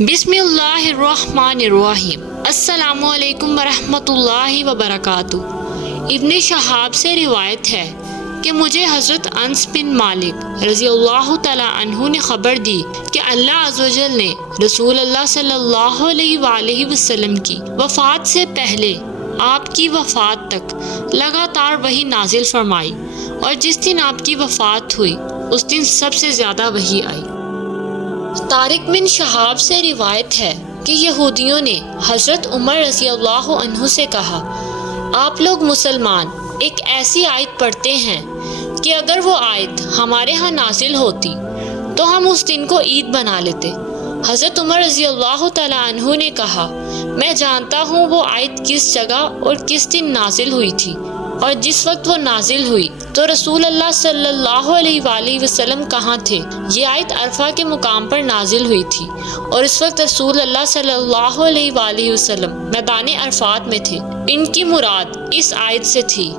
بسم اللہ الرحمن الرحیم۔ السلام علیکم ورحمۃ اللہ وبرکاتہ۔ ابن شہاب سے روایت ہے کہ مجھے حضرت انس بن مالک رضی اللہ تعالی عنہ نے خبر دی کہ اللہ عز و جل نے رسول اللہ صلی اللہ علیہ وآلہ وسلم کی وفات سے پہلے آپ کی وفات تک لگاتار وحی نازل فرمائی، اور جس دن آپ کی وفات ہوئی اس دن سب سے زیادہ وحی آئی۔ طارق بن شہاب سے روایت ہے کہ یہودیوں نے حضرت عمر رضی اللہ عنہ سے کہا، آپ لوگ مسلمان ایک ایسی آیت پڑھتے ہیں کہ اگر وہ آیت ہمارے ہاں نازل ہوتی تو ہم اس دن کو عید بنا لیتے۔ حضرت عمر رضی اللہ تعالی عنہ نے کہا، میں جانتا ہوں وہ آیت کس جگہ اور کس دن نازل ہوئی تھی، اور جس وقت وہ نازل ہوئی تو رسول اللہ صلی اللہ علیہ وآلہ وسلم کہاں تھے۔ یہ آیت عرفہ کے مقام پر نازل ہوئی تھی، اور اس وقت رسول اللہ صلی اللہ علیہ وآلہ وسلم میدان عرفات میں تھے۔ ان کی مراد اس آیت سے تھی،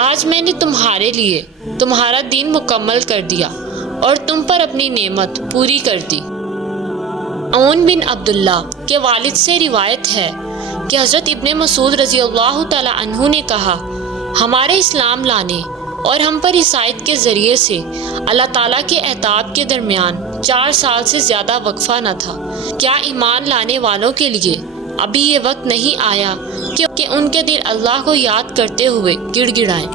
آج میں نے تمہارے لیے تمہارا دین مکمل کر دیا اور تم پر اپنی نعمت پوری کر دی۔ عون بن عبداللہ کے والد سے روایت ہے کہ حضرت ابن مسعود رضی اللہ تعالی عنہ نے کہا، ہمارے اسلام لانے اور ہم پر اس آیت کے ذریعے سے اللہ تعالیٰ کے عتاب کے درمیان 4 سال سے زیادہ وقفہ نہ تھا۔ کیا ایمان لانے والوں کے لیے ابھی یہ وقت نہیں آیا کہ ان کے دل اللہ کو یاد کرتے ہوئے گڑ گڑائیں؟